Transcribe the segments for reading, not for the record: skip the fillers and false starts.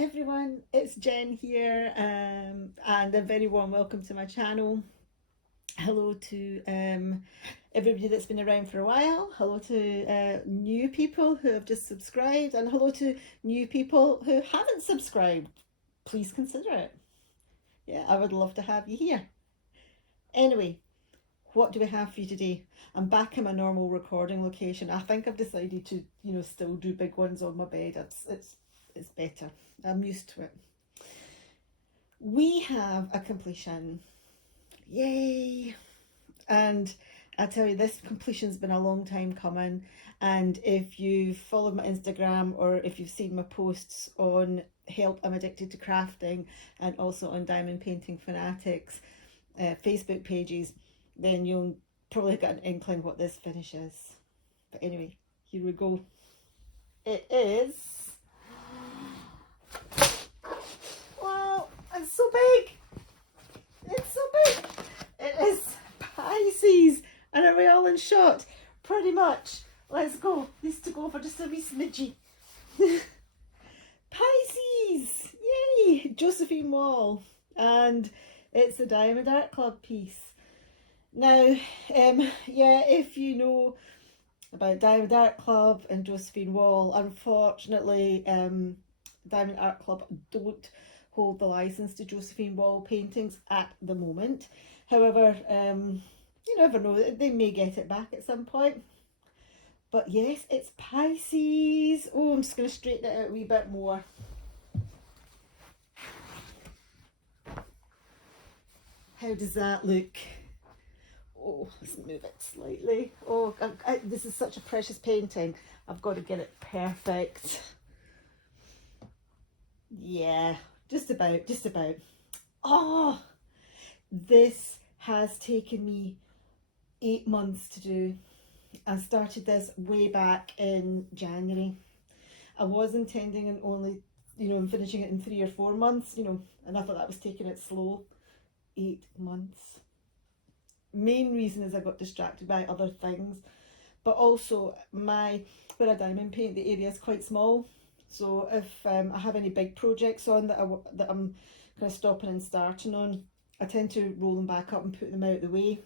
everyone, it's Jen here, and a very warm welcome to my channel. Hello to everybody that's been around for a while. Hello to new people who have just subscribed, and hello to new people who haven't subscribed. Please consider it. Yeah, I would love to have you here. Anyway, what do we have for you today? I'm back in my normal recording location. I think I've decided to, still do big ones on my bed. It's better. I'm used to it. We have a completion. Yay! And I tell you, this completion's been a long time coming. And if you've followed my Instagram or if you've seen my posts on Help I'm Addicted to Crafting and also on Diamond Painting Fanatics Facebook pages, then you'll probably get an inkling what this finish is. But anyway, here we go. It is, wow, it's so big. It's so big. It is Pisces. And are we all in shot? Pretty much. Let's go. Needs to go for just a wee smidgy. Pisces. Yay. Josephine Wall. And it's the Diamond Art Club piece. Now, if you know about Diamond Art Club and Josephine Wall, unfortunately, Diamond Art Club don't hold the license to Josephine Wall paintings at the moment. However, you never know, they may get it back at some point. But yes, it's Pisces. Oh, I'm just going to straighten it out a wee bit more. How does that look? Oh, let's move it slightly. Oh, this is such a precious painting. I've got to get it perfect. Yeah, just about. Oh, this has taken me 8 months to do. I started this way back in January. I was intending on only, finishing it in 3 or 4 months, and I thought that was taking it slow. 8 months. Main reason is I got distracted by other things, but also where I diamond paint, the area is quite small. So if I have any big projects on that I'm kind of stopping and starting on, I tend to roll them back up and put them out of the way.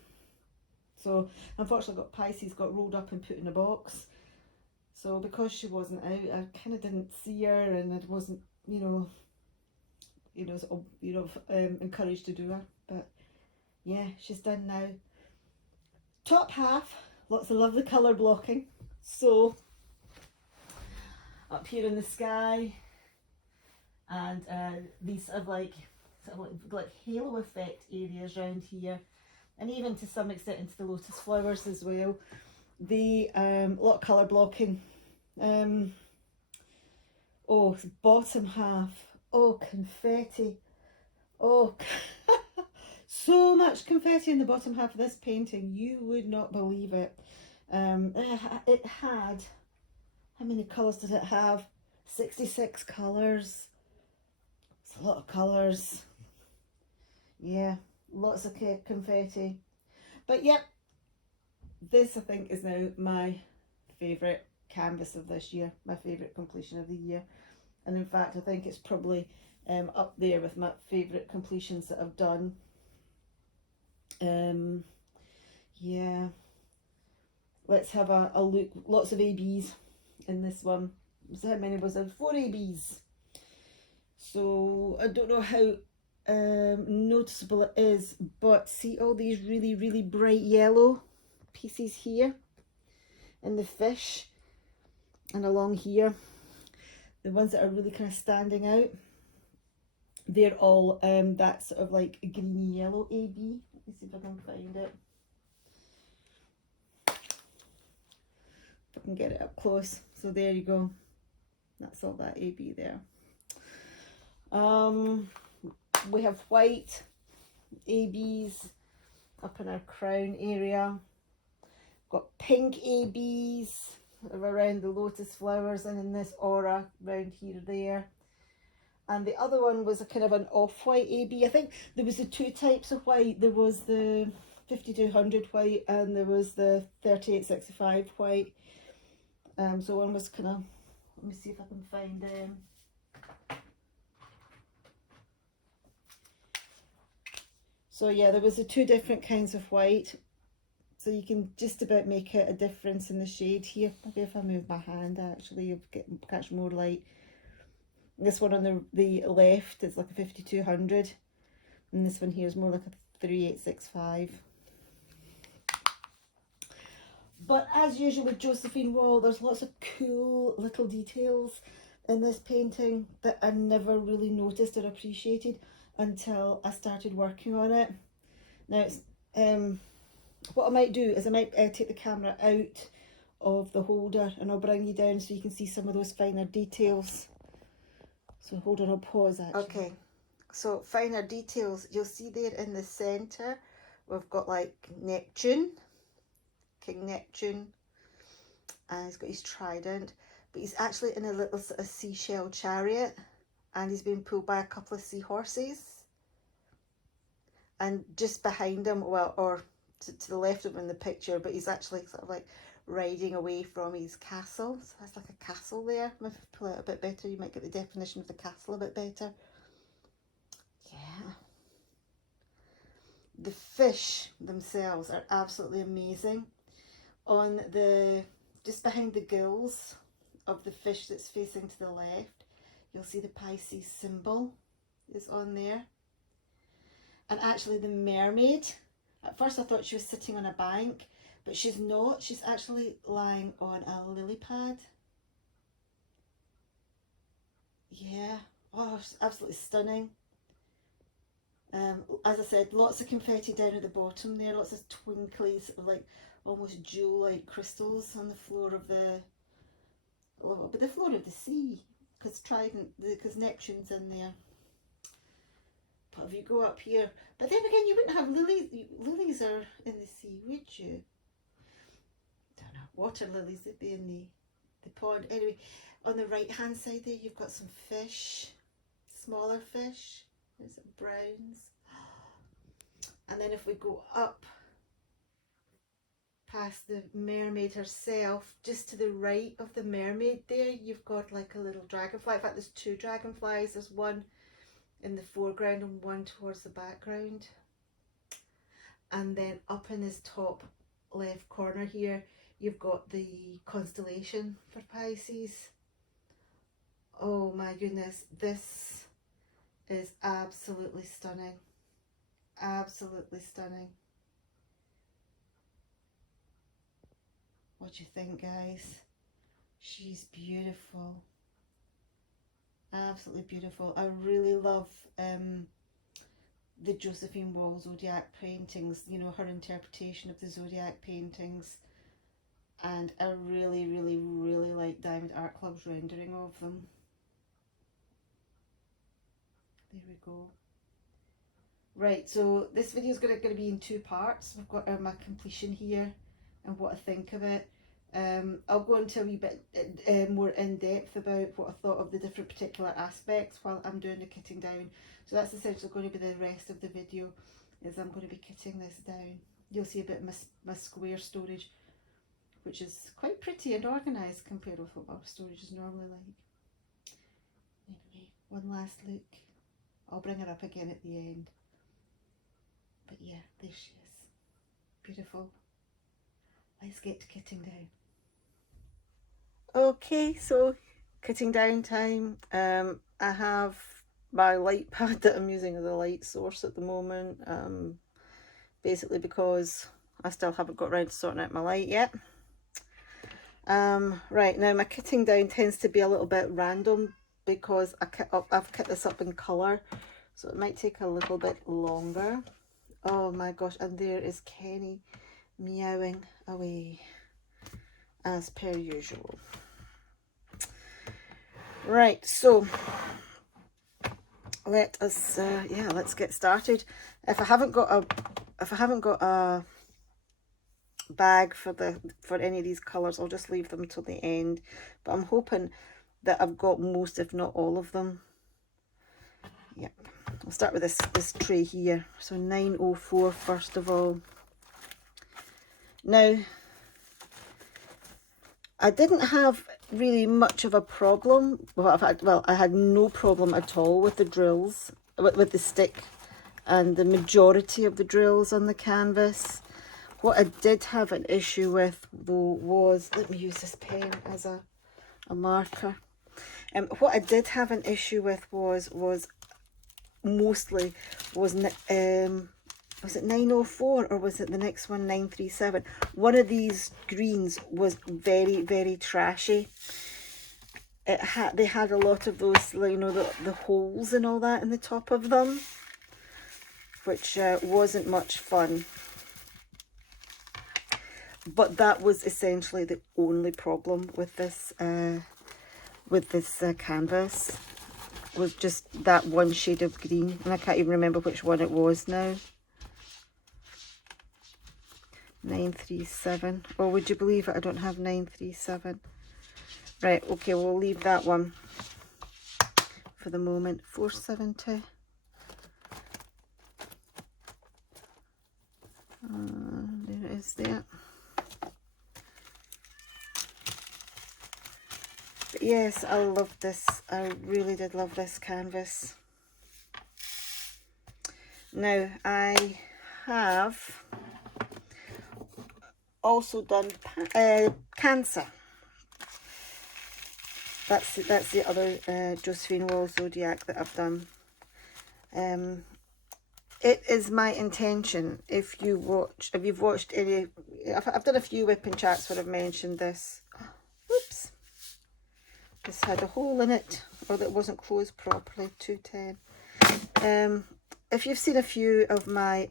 So unfortunately, Pisces got rolled up and put in a box. So because she wasn't out, I kind of didn't see her, and I wasn't, encouraged to do her. But yeah, she's done now. Top half, lots of lovely colour blocking. So up here in the sky, and these sort of like halo effect areas around here, and even to some extent into the lotus flowers as well. The lot of colour blocking. Oh, bottom half. Oh, confetti. Oh, so much confetti in the bottom half of this painting. You would not believe it. It had, how many colours did it have? 66 colours. It's a lot of colours. Yeah, lots of confetti. But yep, this I think is now my favourite canvas of this year, my favourite completion of the year. And in fact, I think it's probably up there with my favourite completions that I've done. Yeah, let's have a look. Lots of ABs in this one. So how many was there? 4 ABs. So I don't know how noticeable it is, but see all these really, really bright yellow pieces here in the fish and along here, the ones that are really kind of standing out, they're all that sort of like greeny yellow AB. Let me see if I can find it, if I can get it up close. So there you go, that's all that AB there. We have white ABs up in our crown area. Got pink ABs around the lotus flowers and in this aura around here there. And the other one was a kind of an off-white AB. I think there was the 2 types of white. There was the 5200 white and there was the 3865 white. So one was kind of, let me see if I can find them. So yeah, there was the two different kinds of white. So you can just about make out a difference in the shade here. Maybe if I move my hand, actually, you'll catch more light. This one on the left is like a 5200, and this one here is more like a 3865. But as usual with Josephine Wall, there's lots of cool little details in this painting that I never really noticed or appreciated until I started working on it. Now, it's, what I might do is I might take the camera out of the holder and I'll bring you down so you can see some of those finer details. So hold on, I'll pause actually. Okay, so finer details, you'll see there in the centre, we've got like Neptune, King Neptune, and he's got his trident, but he's actually in a little sort of seashell chariot, and he's being pulled by a couple of seahorses. And just behind him, well, or to the left of him in the picture, but he's actually sort of like riding away from his castle. So that's like a castle there. Maybe if you pull it a bit better, you might get the definition of the castle a bit better. Yeah. The fish themselves are absolutely amazing. On the, just behind the gills of the fish that's facing to the left, you'll see the Pisces symbol is on there. And actually the mermaid, at first I thought she was sitting on a bank, but she's not. She's actually lying on a lily pad. Yeah, oh, it's absolutely stunning. As I said, lots of confetti down at the bottom there, lots of twinkly, sort of like almost jewel-like crystals on the floor of the sea, because Neptune's in there. But if you go up here, but then again, you wouldn't have lilies. Lilies are in the sea, would you? Don't know. Water lilies, they'd be in the pond. Anyway, on the right hand side there, you've got some fish, smaller fish. There's some browns. And then if we go up past the mermaid herself, just to the right of the mermaid there, you've got like a little dragonfly. In fact, there's two dragonflies. There's one in the foreground and one towards the background. And then up in this top left corner here, you've got the constellation for Pisces. Oh my goodness, this is absolutely stunning. Absolutely stunning. What do you think, guys? She's beautiful. Absolutely beautiful. I really love the Josephine Wall Zodiac paintings, you know, her interpretation of the Zodiac paintings. And I really, really, really like Diamond Art Club's rendering of them. There we go. Right, so this video is going to be in two parts. We've got my completion here and what I think of it. I'll go into a wee bit more in depth about what I thought of the different particular aspects while I'm doing the kitting down. So that's essentially going to be the rest of the video, is I'm going to be kitting this down. You'll see a bit of my square storage, which is quite pretty and organised compared with what our storage is normally like. Anyway, one last look. I'll bring her up again at the end. But yeah, there she is. Beautiful. Let's get to kitting down. Okay, so kitting down time. I have my light pad that I'm using as a light source at the moment. Basically because I still haven't got around to sorting out my light yet. Right, now my kitting down tends to be a little bit random because I've kit this up in colour, so it might take a little bit longer. Oh my gosh, and there is Kenny meowing away as per usual. Right, so let us yeah, let's get started. If I haven't got a bag for any of these colours, I'll just leave them till the end, but I'm hoping that I've got most, if not all of them. Yep, I'll start with this tray here. So 904 first of all. Now, I didn't have really much of a problem. Well, I had no problem at all with the drills, with the stick and the majority of the drills on the canvas. What I did have an issue with though was, let me use this pen as a marker. What I did have an issue with was mostly was it 904 or was it the next one 937? One of these greens was very, very trashy. They had a lot of those, you know, the holes and all that in the top of them, which wasn't much fun. But that was essentially the only problem with this canvas, was just that one shade of green, and I can't even remember which one it was now. 937. Oh, would you believe it? I don't have 937. Right, okay, we'll leave that one for the moment. 470. There it is there. But yes, I love this. I really did love this canvas. Now, I have also done Cancer. That's the other Josephine Wall Zodiac that I've done. It is my intention, if you've watched any, I've done a few whipping chats where I've mentioned this. Oops. This had a hole in it, or that wasn't closed properly. 210. If you've seen a few of my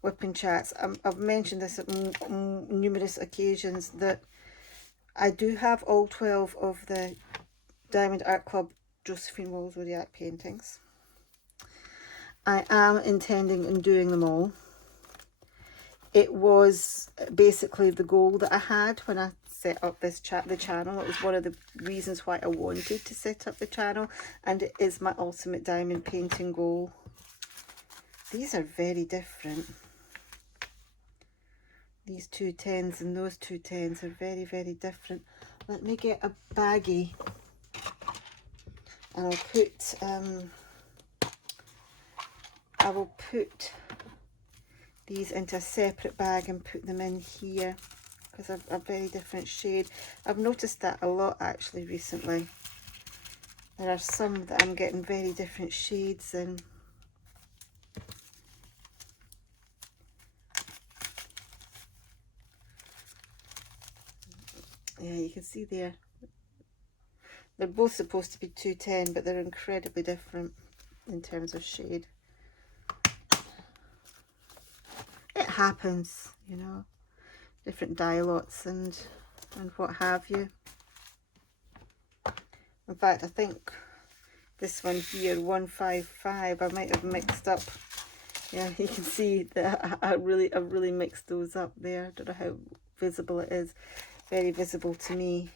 whipping chats, I've mentioned this at numerous occasions, that I do have all 12 of the Diamond Art Club Josephine Wall Zodiac paintings. I am intending on doing them all. It was basically the goal that I had when I set up the channel. It was one of the reasons why I wanted to set up the channel, and it is my ultimate diamond painting goal. These are very different. These 210s and those 210s are very, very different. Let me get a baggie, and I will put these into a separate bag and put them in here, because I've a very different shade. I've noticed that a lot actually recently. There are some that I'm getting very different shades in. Yeah, you can see there. They're both supposed to be 210, but they're incredibly different in terms of shade. It happens, you know, different dye lots and what have you. In fact, I think this one here, 155, I might have mixed up. Yeah, you can see that I really mixed those up there. I don't know how visible it is. Very visible to me.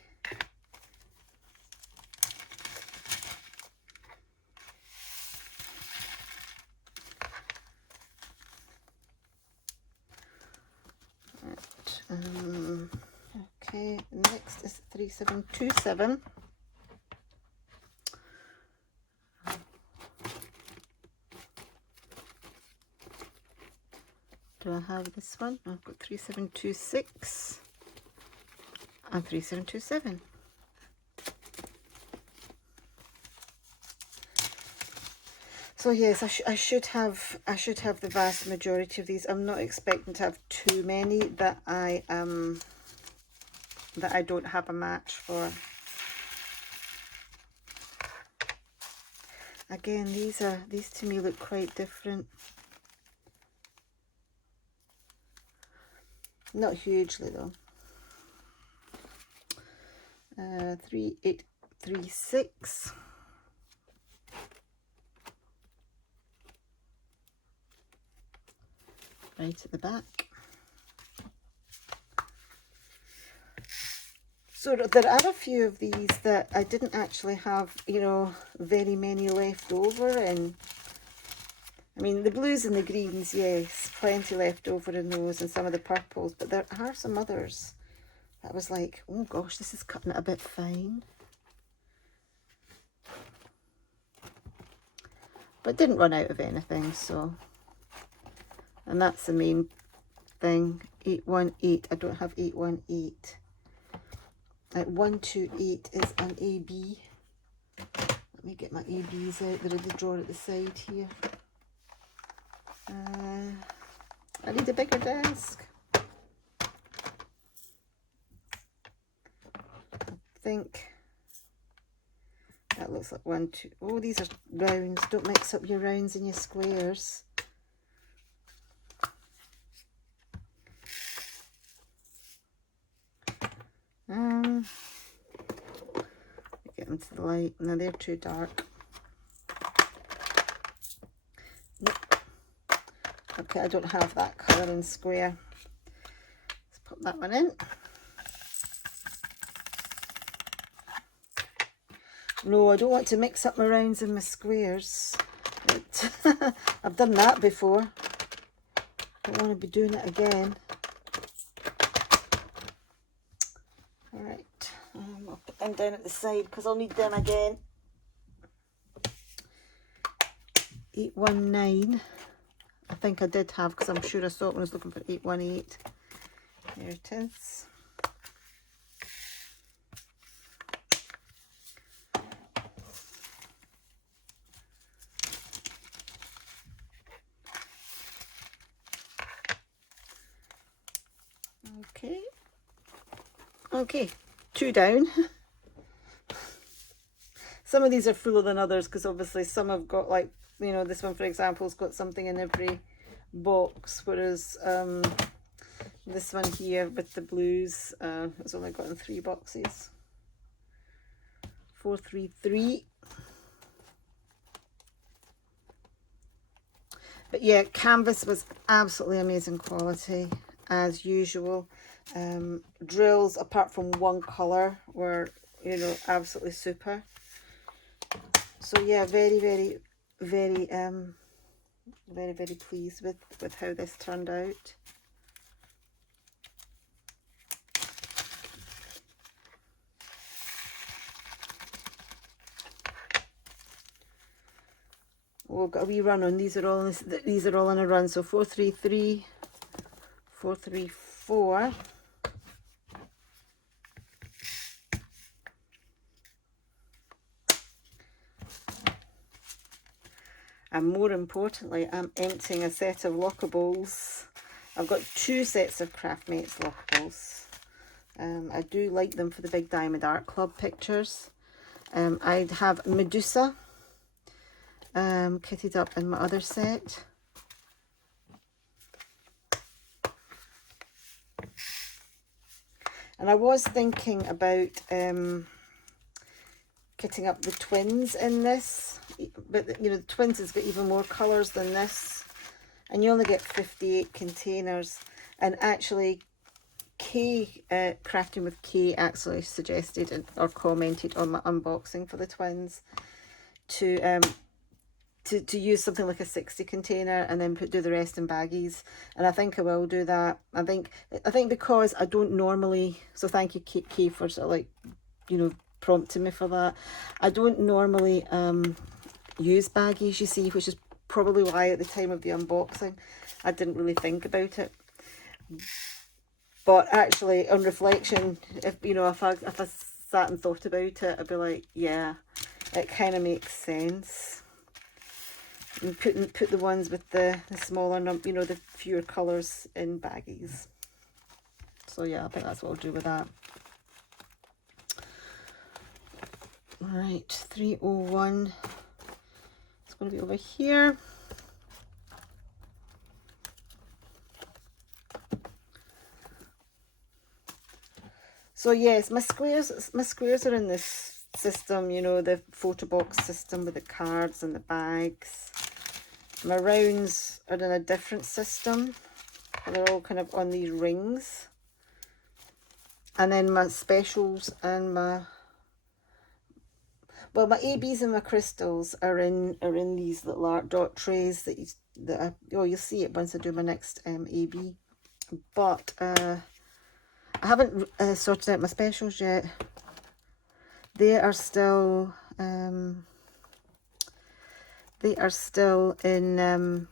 Okay, next is 3727. Do I have this one? I've got 3726 and 3727. So yes, I should have the vast majority of these. I'm not expecting to have too many that I don't have a match for. Again, these to me look quite different. Not hugely though. 3836. Right at the back. So there are a few of these that I didn't actually have, you know, very many left over. And I mean, the blues and the greens, yes, plenty left over in those, and some of the purples, but there are some others that was like, oh gosh, this is cutting it a bit fine. but didn't run out of anything, so, and that's the main thing. 818, I don't have 818. 128 is an AB. Let me get my ABs out. They're in the drawer at the side here. I need a bigger desk. I think that looks like 1, 2. Oh, these are rounds. Don't mix up your rounds and your squares. Get them to the light. Now they're too dark. Nope. Okay, I don't have that colour in square. Let's put that one in. No, I don't want to mix up my rounds and my squares. I've done that before. Don't want to be doing it again. Alright, I'll put them down at the side because I'll need them again. 819. I think I did have, because I'm sure I saw it when I was looking for 818. There it is. Okay, 2 down. Some of these are fuller than others because obviously some have got, like, you know, this one for example has got something in every box, whereas this one here with the blues has only got in 3 boxes. 433. But yeah, canvas was absolutely amazing quality as usual. Drills, apart from one colour, were, you know, absolutely super. So yeah, very pleased with how this turned out. We've got a wee run on. These are all on a run. So 433, 434. And more importantly, I'm emptying a set of lockables. I've got 2 sets of Craftmates lockables. I do like them for the Big Diamond Art Club pictures. I'd have Medusa kitted up in my other set. And I was thinking about kitting up the twins in this, but you know, the twins has got even more colours than this, and you only get 58 containers. And actually Crafting with Kay actually suggested or commented on my unboxing for the twins to use something like a 60 container and then do the rest in baggies, and I think I will do that. I think because I don't normally, so thank you Kay for sort of, like, you know, prompting me for that. I don't normally use baggies, you see, which is probably why at the time of the unboxing I didn't really think about it. But actually, on reflection, if I sat and thought about it, I'd be like, yeah, it kind of makes sense. And put the ones with the smaller number, you know, the fewer colours in baggies. So yeah, I think that's what I'll do with that. Right, 301. It's going to be over here. So yes, my squares are in this system, you know, the photo box system with the cards and the bags. My rounds are in a different system. They're all kind of on these rings. And then my specials and my ABs and my crystals are in these little art dot trays you'll see it once I do my next AB. But I haven't sorted out my specials yet. They are still They are still in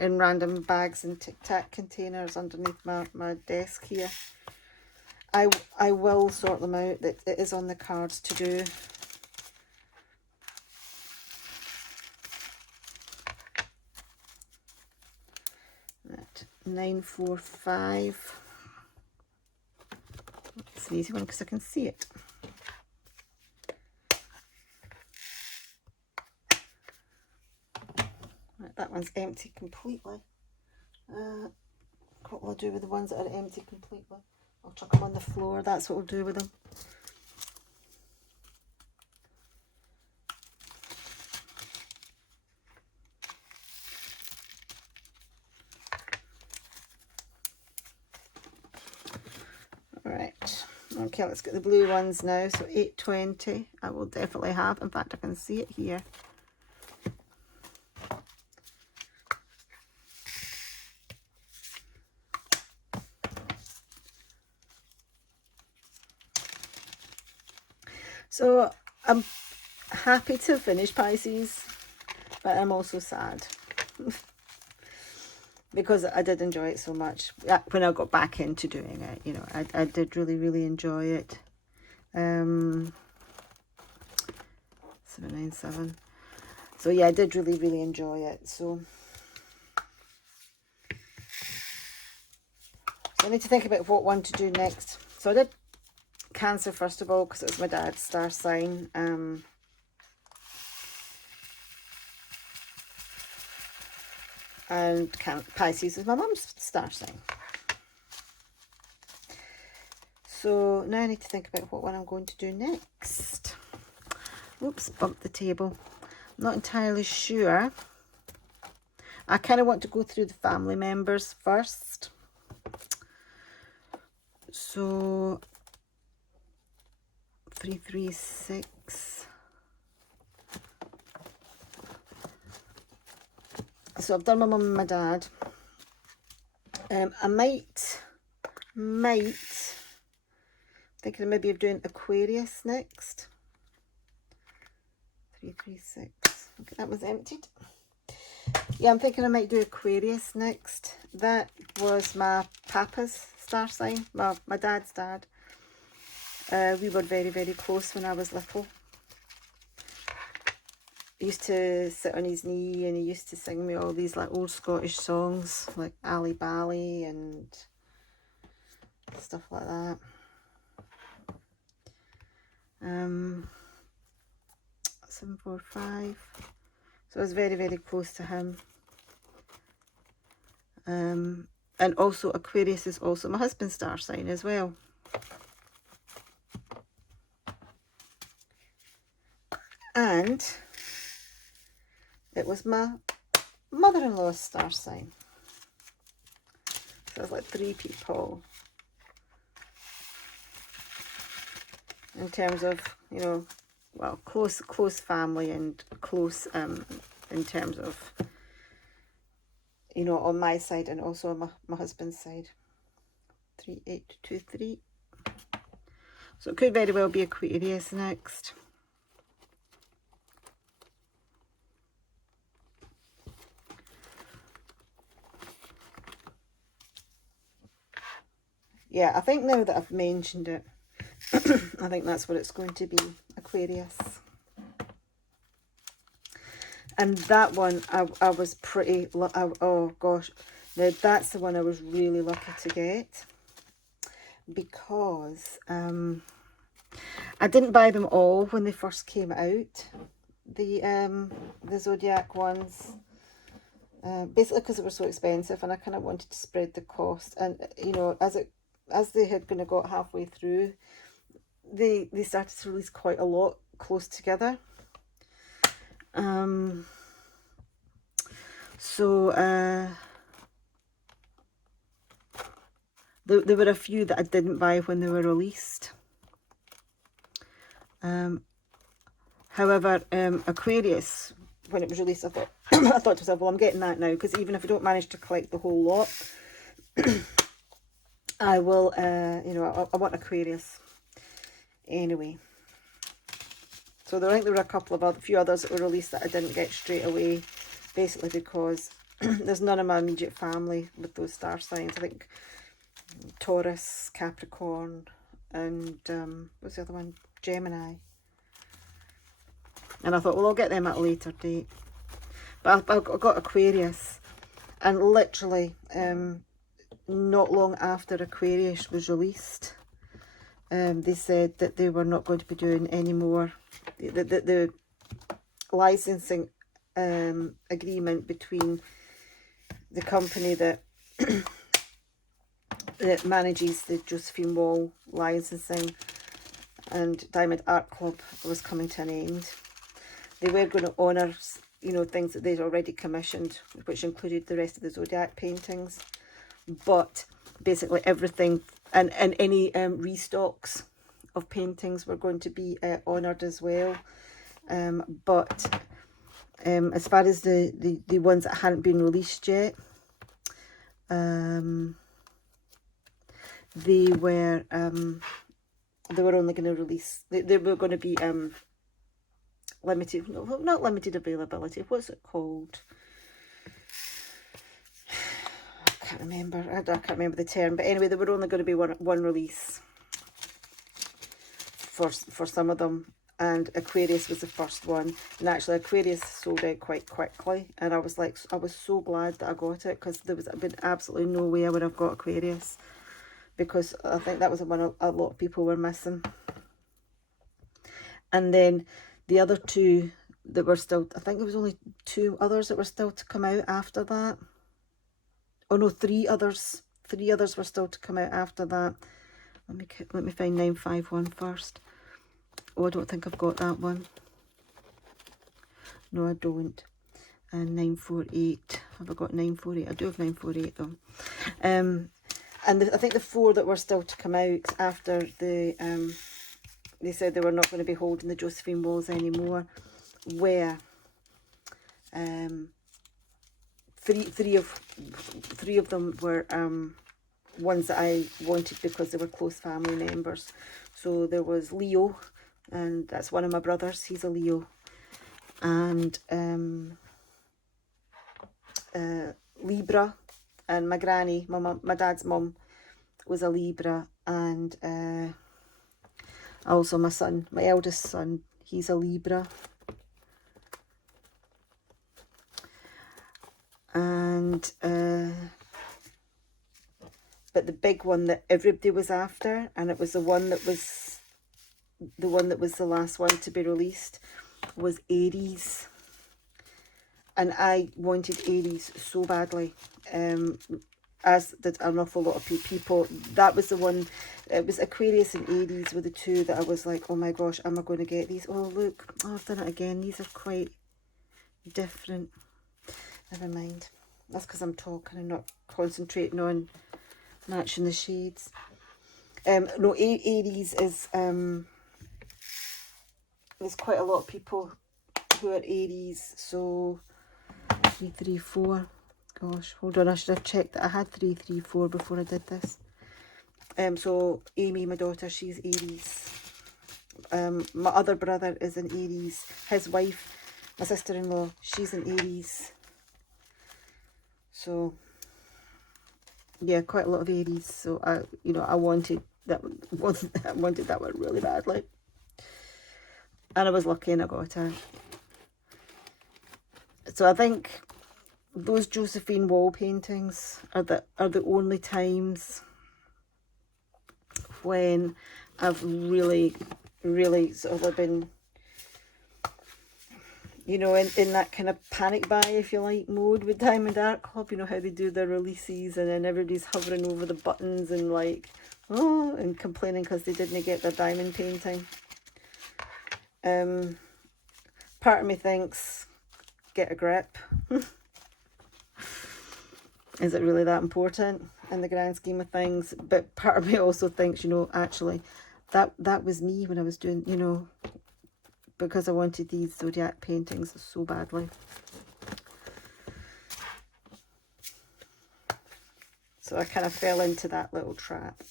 random bags and Tic Tac containers underneath my desk here. I will sort them out. It is on the cards to do. Right, 945. It's an easy one because I can see it. Right, that one's empty completely. What will I do with the ones that are empty completely? I'll chuck them on the floor. That's what we'll do with them. Right. Okay, let's get the blue ones now. So 820, I will definitely have. In fact, I can see it here. So I'm happy to finish Pisces, but I'm also sad because I did enjoy it so much when I got back into doing it. You know, I did really enjoy it. 797. So yeah, I did really enjoy it. So I need to think about what one to do next. So I did Cancer first of all because it was my dad's star sign. And Pisces is my mum's star sign. So now I need to think about what one I'm going to do next. Oops, bumped the table. I'm not entirely sure. I kind of want to go through the family members first. So 336. So I've done my mum and my dad. I might thinking maybe of doing Aquarius next. 336. Okay, that was emptied. Yeah, I'm thinking I might do Aquarius next. That was my papa's star sign, my dad's dad. We were very close when I was little. He used to sit on his knee and he used to sing me all these like old Scottish songs like Ali Bally and stuff like that. 745. So I was very close to him. And also Aquarius is also my husband's star sign as well. And it was my mother-in-law's star sign. So there's like 3 people in terms of, you know, well, close family and close in terms of, you know, on my side and also on my husband's side. 3823. So it could very well be Aquarius next. Yeah, I think now that I've mentioned it, I think that's what it's going to be, Aquarius. And that one, I was pretty, oh gosh, now that's the one I was really lucky to get. Because I didn't buy them all when they first came out. The Zodiac ones. Basically because they were so expensive and I kind of wanted to spread the cost. And, you know, as they had kind of got halfway through, they started to release quite a lot close together. So there were a few that I didn't buy when they were released. However, Aquarius, when it was released, I thought I thought to myself, well, I'm getting that now, because even if I don't manage to collect the whole lot, I will, you know, I want Aquarius anyway. So I think there were a few others that were released that I didn't get straight away, basically because there's none of my immediate family with those star signs. I think Taurus, Capricorn, and what's the other one? Gemini. And I thought, well, I'll get them at a later date. But I got Aquarius, and literally not long after Aquarius was released, they said that they were not going to be doing any more. The licensing agreement between the company that that manages the Josephine Wall licensing and Diamond Art Club was coming to an end. They were going to honour, you know, things that they'd already commissioned, which included the rest of the Zodiac paintings, but basically everything and any restocks of paintings were going to be honoured as well. But as far as the ones that hadn't been released yet, they were only going to release, they were going to be limited, no, not limited availability, what's it called? I can't remember the term, but anyway, there were only going to be one release for some of them, and Aquarius was the first one. And actually Aquarius sold out quite quickly, and I was like, I was so glad that I got it, because there was been absolutely no way I would have got Aquarius, because I think that was one a lot of people were missing. And then the other two that were still, I think there was only 2 others that were still to come out after that. Oh no, 3 others. 3 others were still to come out after that. Let me find 951 first. Oh, I don't think I've got that one. No, I don't. And 948. Have I got 948? I do have 948 though. And I think the 4 that were still to come out after the they said they were not going to be holding the Josephine Walls anymore, were three of them were ones that I wanted because they were close family members. So there was Leo, and that's one of my brothers, he's a Leo, and Libra, and my granny, my dad's mum was a Libra, and also my son, my eldest son, he's a Libra. And but the big one that everybody was after, and it was the one that was the last one to be released, was Aries. And I wanted Aries so badly, as did an awful lot of people. That was the one. It was Aquarius and Aries were the 2 that I was like, oh my gosh, am I going to get these? Oh look, oh, I've done it again. These are quite different. Never mind. That's because I'm talking and not concentrating on matching the shades. No, Aries is there's quite a lot of people who are Aries. So 334. Gosh, hold on, I should have checked that I had 334 before I did this. So Amy, my daughter, she's Aries. My other brother is an Aries. His wife, my sister-in-law, she's an Aries. So yeah, quite a lot of Aries. So I wanted that one. I wanted that one really badly, and I was lucky and I got her. So I think those Josephine Wall paintings are the only times when I've really sort of been, you know, in that kind of panic buy, if you like, mode with Diamond Art Club. You know how they do their releases and then everybody's hovering over the buttons and like, oh, and complaining because they didn't get their diamond painting. Part of me thinks, get a grip. Is it really that important in the grand scheme of things? But part of me also thinks, you know, actually, that was me when I was doing, you know, because I wanted these Zodiac paintings so badly. So I kind of fell into that little trap.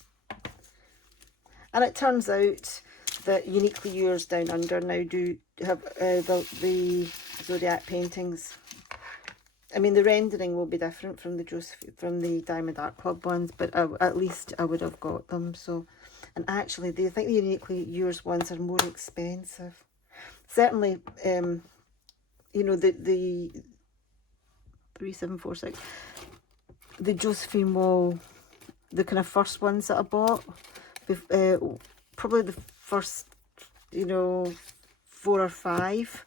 And it turns out the Uniquely Yours Down Under now do have the zodiac paintings. I mean, the rendering will be different from the Diamond Art Club ones, but at least I would have got them. So, and actually, I think the Uniquely Yours ones are more expensive. Certainly, you know, the 3746, the Josephine Wall, the kind of first ones that I bought, probably the first, you know, 4 or 5.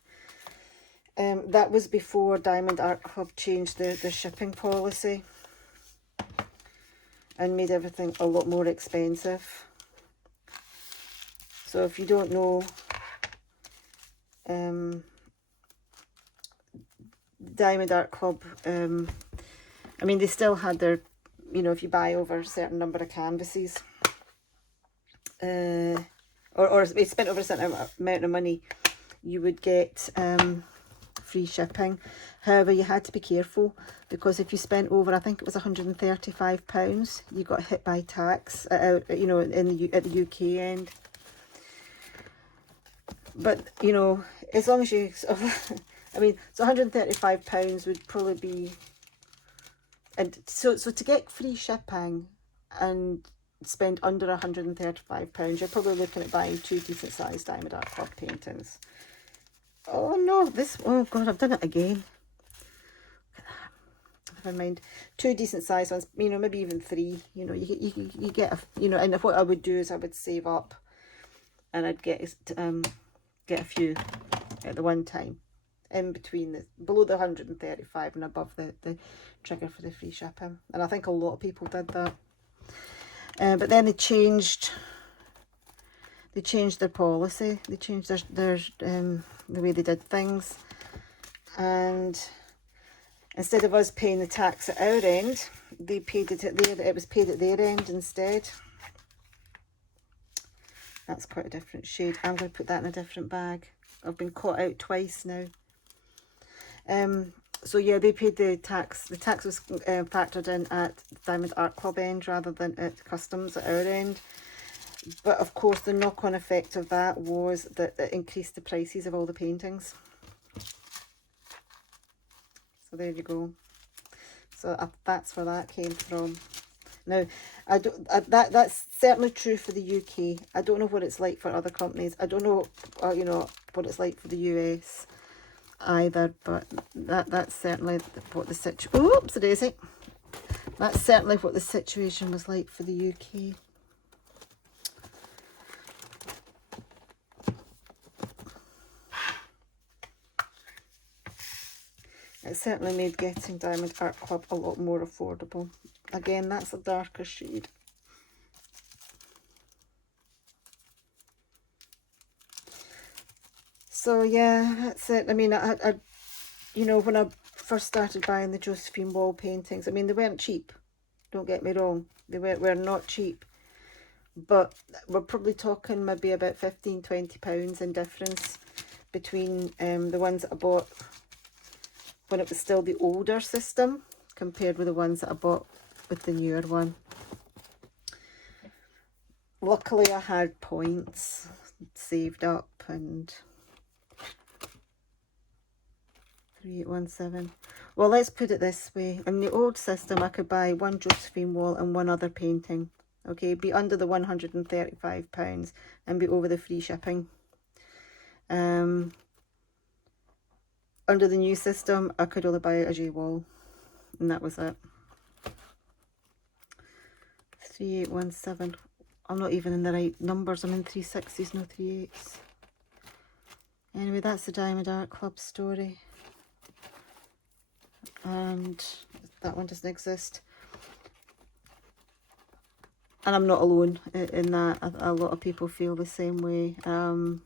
That was before Diamond Art Club changed the shipping policy and made everything a lot more expensive. So if you don't know, Diamond Art Club, I mean, they still had their, you know, if you buy over a certain number of canvases, or spent over a certain amount of money, you would get free shipping. However, you had to be careful, because if you spent over, I think it was £135, you got hit by tax, you know, at the UK end. But, you know, as long as you, I mean, so £135 would probably be, and so to get free shipping and spend under £135, you're probably looking at buying 2 decent sized Diamond Art Club paintings. Oh no, oh god, I've done it again. Never mind. 2 decent sized ones, you know, maybe even 3. You know, you get a, you know, and what I would do is I would save up, and I'd get a few at the one time, in between below the 135 and above the trigger for the free shipping. And I think a lot of people did that. But then they changed their policy. They changed their the way they did things, and instead of us paying the tax at our end, they paid it at it was paid at their end instead. That's quite a different shade. I'm going to put that in a different bag. I've been caught out twice now. So yeah, they paid the tax. The tax was factored in at Diamond Art Club end rather than at customs at our end. But of course, the knock-on effect of that was that it increased the prices of all the paintings. So there you go. So that's where that came from. Now, that's certainly true for the UK. I don't know what it's like for other companies. I don't know, you know, what it's like for the US either. But that's certainly what the situation. Oops, daisy. That's certainly what the situation was like for the UK. It certainly made getting Diamond Art Club a lot more affordable. Again, that's a darker shade. So yeah, that's it. I mean, I you know, when I first started buying the Josephine Wall paintings, I mean, they weren't cheap. Don't get me wrong. They were not cheap. But we're probably talking maybe about £15–20 in difference between the ones that I bought when it was still the older system compared with the ones that I bought with the newer one. Luckily, I had points saved up, and 3817. Well, let's put it this way. In the old system, I could buy 1 Josephine Wall and 1 other painting. Okay, be under the £135 and be over the free shipping. Under the new system, I could only buy a J Wall, and that was it. 3817. I'm not even in the right numbers. I'm in 360s, no 38s. Anyway, that's the Diamond Art Club story. And that one doesn't exist. And I'm not alone in that. A lot of people feel the same way. And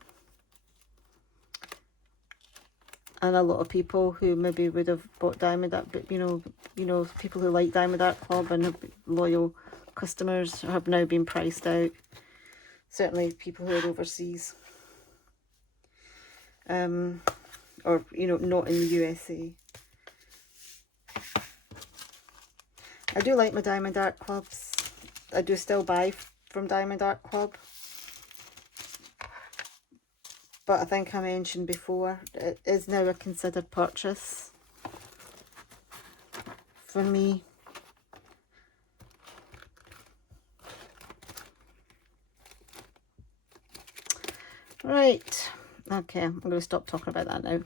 a lot of people who maybe would have bought Diamond Art, but you know, people who like Diamond Art Club and have loyal customers have now been priced out. Certainly people who are overseas. Or, you know, not in the USA. I do like my Diamond Art Clubs. I do still buy from Diamond Art Club. but I think I mentioned before, it is now a considered purchase for me. Right, okay, I'm going to stop talking about that now.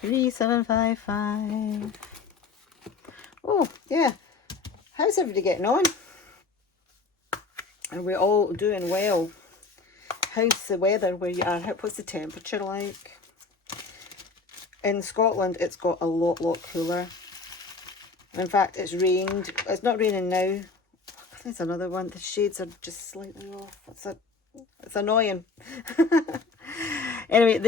3755. Oh, yeah. How's everybody getting on? Are we all doing well? How's the weather where you are? What's the temperature like? In Scotland, it's got a lot cooler. In fact, it's rained. It's not raining now. There's another one. The shades are just slightly off. It's annoying. Anyway,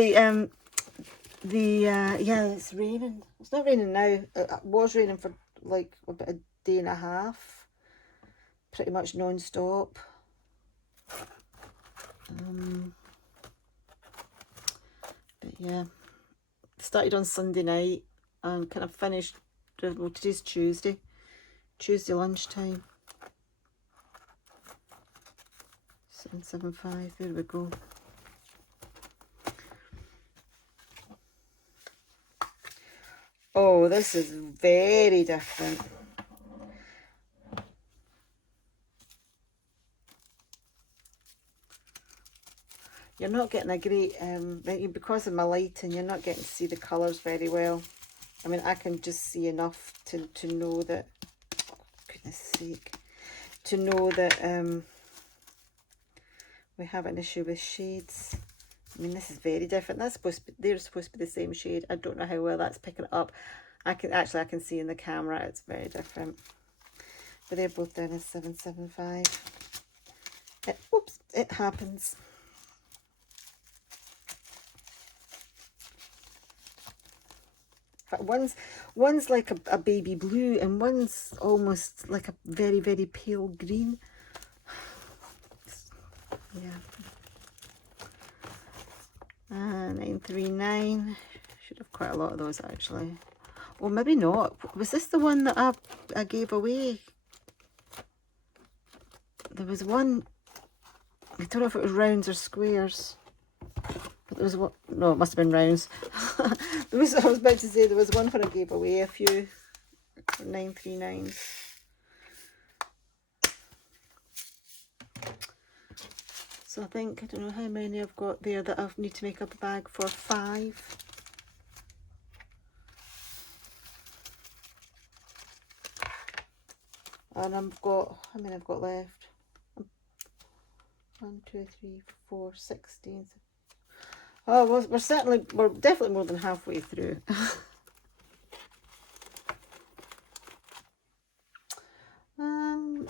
yeah, it's raining. It's not raining now. It was raining for like about a day and a half, pretty much non-stop. But yeah, started on Sunday night and kind of finished, well, today's Tuesday lunchtime. 775, there we go. Oh, this is very different. You're not getting a great, because of my lighting, you're not getting to see the colours very well. I mean, I can just see enough to know that, oh, goodness sake, to know that we have an issue with shades. I mean, this is very different. That's supposed to be, they're supposed to be the same shade. I don't know how well that's picking it up. I can see in the camera it's very different. But they're both down as 775. Oops, it happens. But one's like a baby blue and one's almost like a very pale green. Yeah. 939. Should have quite a lot of those actually. Well, maybe not. Was this the one that I gave away? There was one. I don't know if it was rounds or squares. But there was one. No, it must have been rounds. I was about to say there was one where I gave away a few 939s. So I think, I don't know how many I've got there that I need to make up a bag for 5. And I've got, how many I've got left? 1, 2, 3, 4, 16. Oh, we're definitely more than halfway through.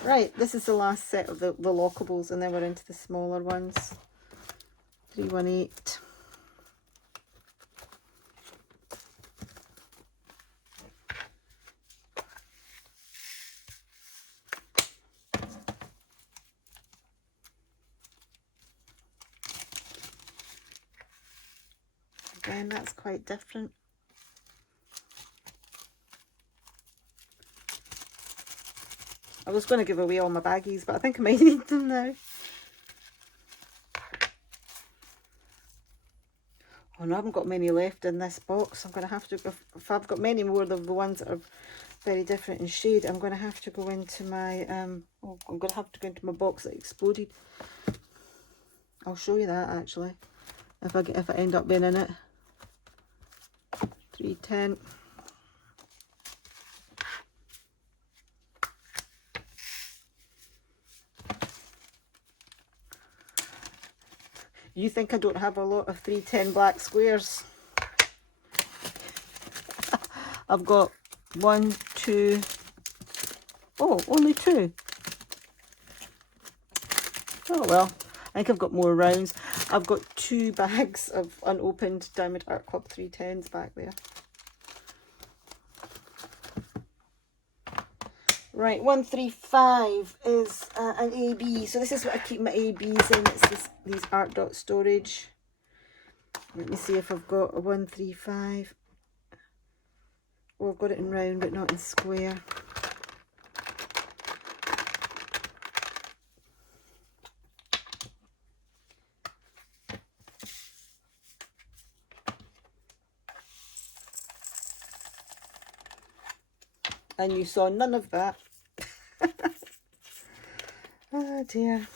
Right, this is the last set of the lockables, and then we're into the smaller ones. 318. Again, that's quite different. I was going to give away all my baggies, but I think I might need them now. Oh no, I haven't got many left in this box. I'm going to have to, if I've got many more of the ones that are very different in shade, I'm going to have to go into my, I'm going to have to go into my box that exploded. I'll show you that actually, if I end up being in it. 310. You think I don't have a lot of 310 black squares? I've got 1, 2, oh, only 2. Oh well, I think I've got more rounds. I've got 2 bags of unopened Diamond Art Club 310s back there. Right, 135 is an AB. So this is what I keep my ABs in. It's these art dot storage. Let me see if I've got a 135. Oh, I've got it in round, but not in square. And you saw none of that. Oh dear.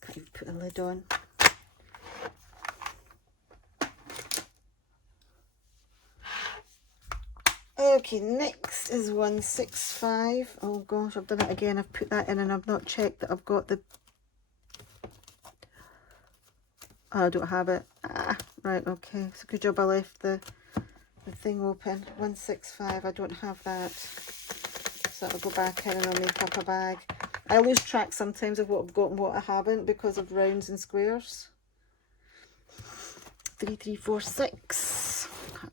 Can't even put a lid on. Okay, next is 165. Oh gosh, I've done it again. I've put that in and I've not checked that I've got the... Oh, I don't have it. Ah, right, okay. So good job I left the thing open. 165, I don't have that. So I'll go back in and I'll make up a bag. I lose track sometimes of what I've got and what I haven't because of rounds and squares. 3346.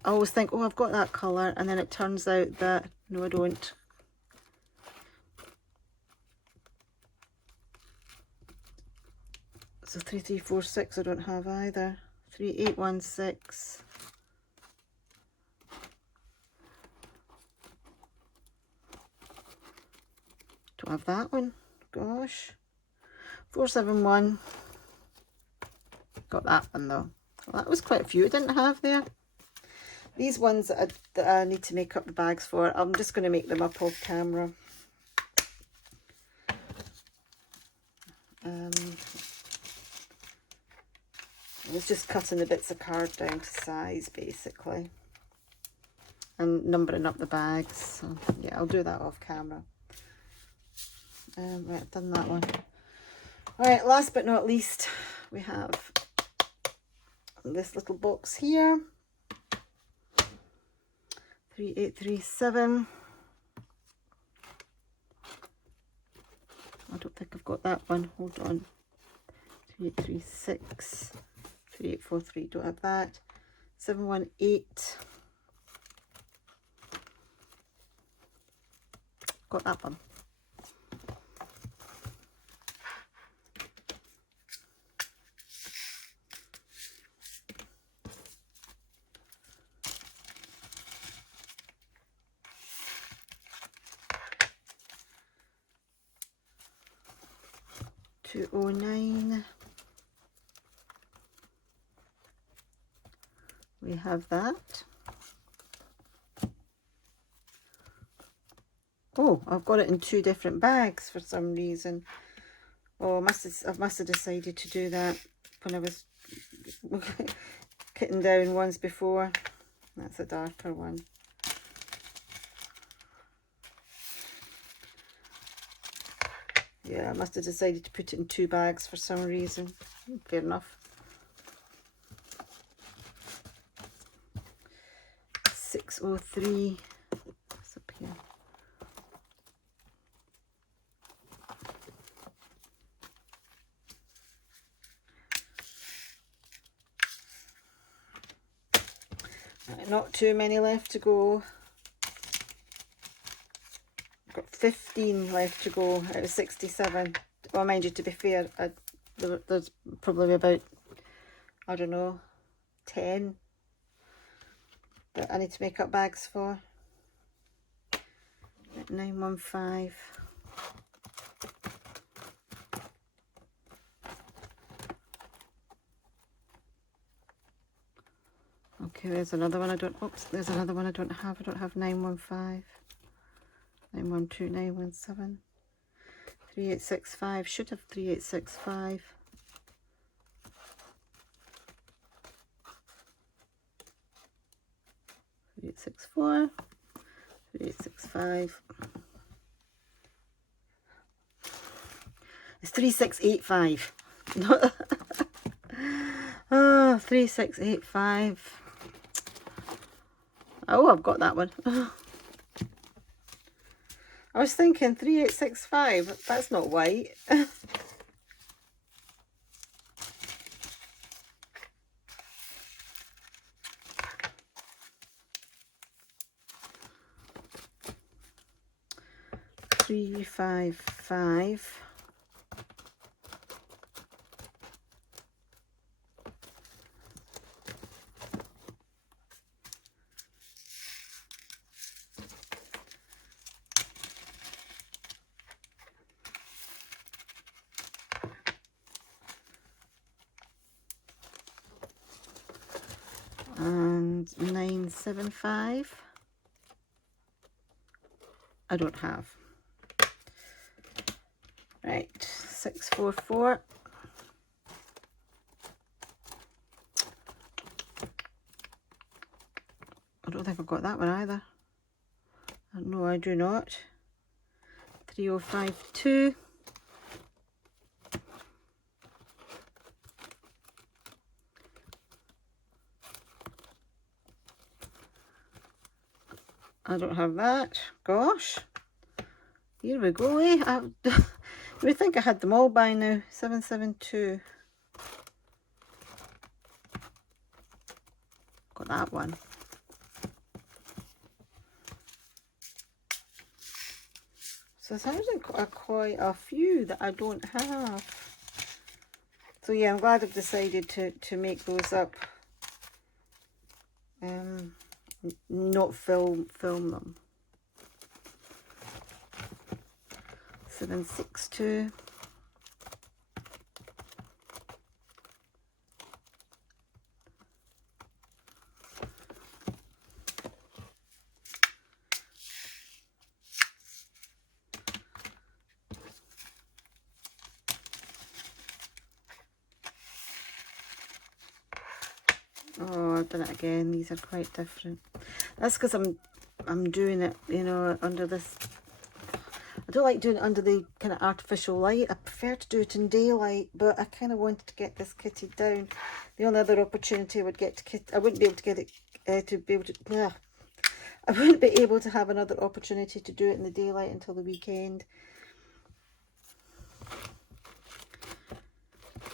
I always think, oh, I've got that colour, and then it turns out that no, I don't. So 3346 I don't have either. 3816. Don't have that one. Gosh. 471. Got that one though. Well, that was quite a few I didn't have there. These ones that I need to make up the bags for, I'm just going to make them up off camera. I was just cutting the bits of card down to size basically and numbering up the bags. So yeah, I'll do that off camera. Right, I've done that one. Alright, last but not least, we have this little box here. 3837. I don't think I've got that one. Hold on. 3836. 3843. Don't have that. 718. Got that one. $209. We have that. Oh, I've got it in two different bags for some reason. Oh, I must have decided to do that when I was cutting down ones before. That's a darker one. Yeah, I must have decided to put it in two bags for some reason. Fair enough. 603. What's up here? Right, not too many left to go. Got 15 left to go out of 67. Well, mind you, to be fair, there's probably about, I don't know, 10 that I need to make up bags for. 915. Okay, there's another one I don't, oops, there's another one I don't have. I don't have 915. 912, 917. 3865. Should have 3865. 3864. 3865. It's 3685. Oh, 3685. Oh, I've got that one. I was thinking 3865. That's not white. Three, 5, 5. And 975. I don't have. Right, 644. I don't think I've got that one either. No, I do not. 3052. I don't have that. Gosh. Here we go, eh? You would think I had them all by now. 772. Got that one. So there's quite a few that I don't have. So yeah, I'm glad I've decided to make those up. Not film them. 762. Oh, I've done it again. These are quite different. That's because I'm doing it, you know, under this. I don't like doing it under the kind of artificial light. I prefer to do it in daylight, but I kind of wanted to get this kitty down. The only other opportunity I would get to I wouldn't be able to get it I wouldn't be able to have another opportunity to do it in the daylight until the weekend.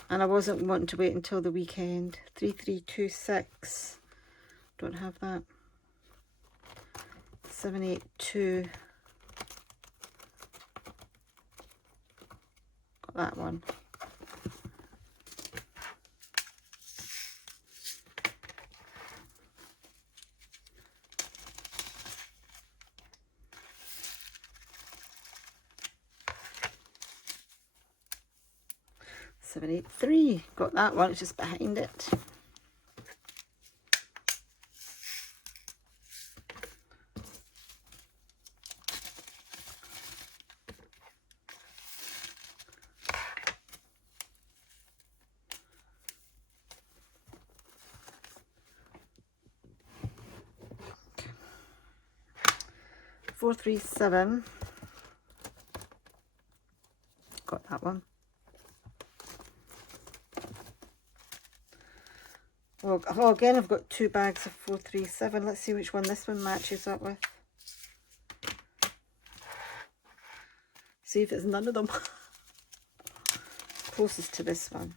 And I wasn't wanting to wait until the weekend. 3326. Don't have that. 782. Got that one. Seven, 8, 3. Got that one. It's just behind it. Okay. 437. Got that one. Well, oh, again, I've got 2 bags of 437. Let's see which one this one matches up with. See if it's none of them. Closest to this one.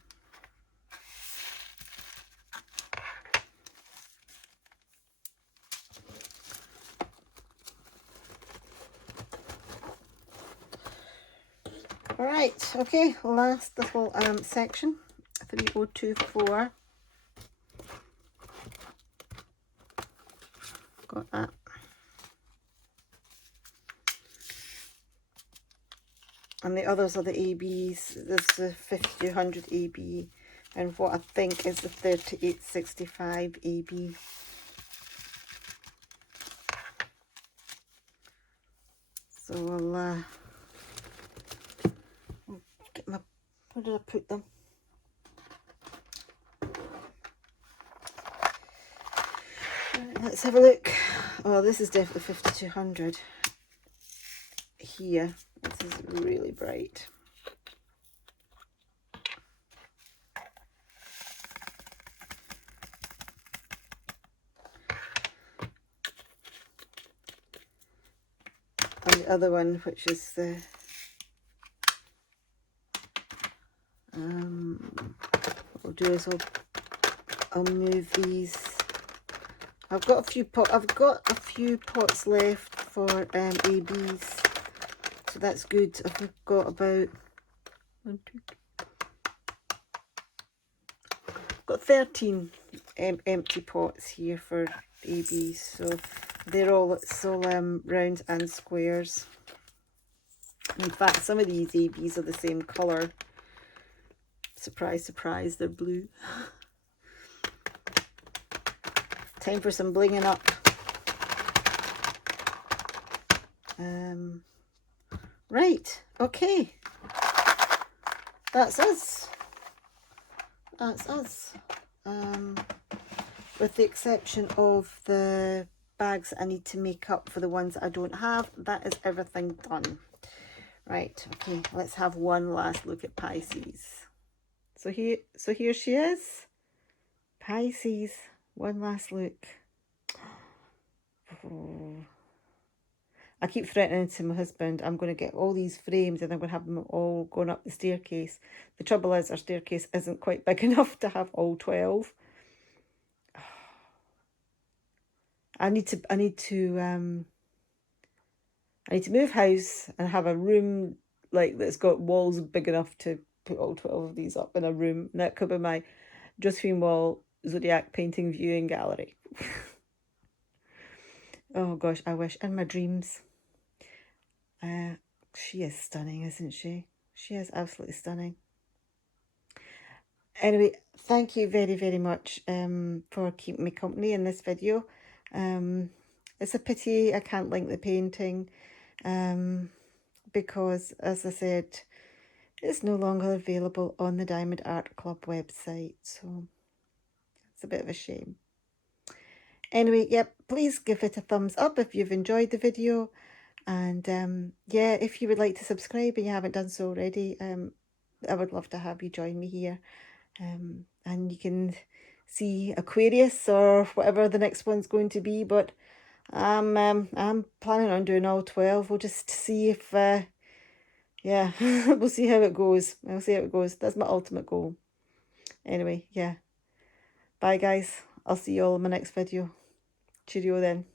All right, okay, last little section, 3024. Got that. And the others are the ABs. There's the 5200 AB and what I think is the 3865 AB. So I'll get my, where did I put them? Right, let's have a look. Oh, this is definitely 5200 here. This is really bright. And the other one, which is the what I'll do is I'll move these. I've got a few pots left for ABs, so that's good. I've got about 13 empty pots here for ABs, so they're all rounds and squares. In fact, some of these ABs are the same colour. Surprise, surprise, they're blue. Time for some blinging up. Right, okay. That's us. That's us. With the exception of the bags I need to make up for the ones I don't have, that is everything done. Right, okay, let's have one last look at Pisces. So here she is. Pisces, one last look. Oh. I keep threatening to my husband, I'm going to get all these frames and I'm going to have them all going up the staircase. The trouble is our staircase isn't quite big enough to have all 12. I need to move house and have a room like that's got walls big enough to put all 12 of these up in a room. And that could be my Josephine Wall Zodiac painting viewing gallery. Oh gosh, I wish. In my dreams. She is stunning, isn't she? She is absolutely stunning. Anyway, thank you very, very much for keeping me company in this video. It's a pity I can't link the painting because, as I said, it's no longer available on the Diamond Art Club website, so it's a bit of a shame. Anyway, yep, please give it a thumbs up if you've enjoyed the video. And yeah, if you would like to subscribe and you haven't done so already, I would love to have you join me here. And you can see Aquarius or whatever the next one's going to be, but I'm planning on doing all 12. We'll just see if yeah, we'll see how it goes. I'll see how it goes. That's my ultimate goal. Anyway, yeah. Bye guys. I'll see you all in my next video. Cheerio then.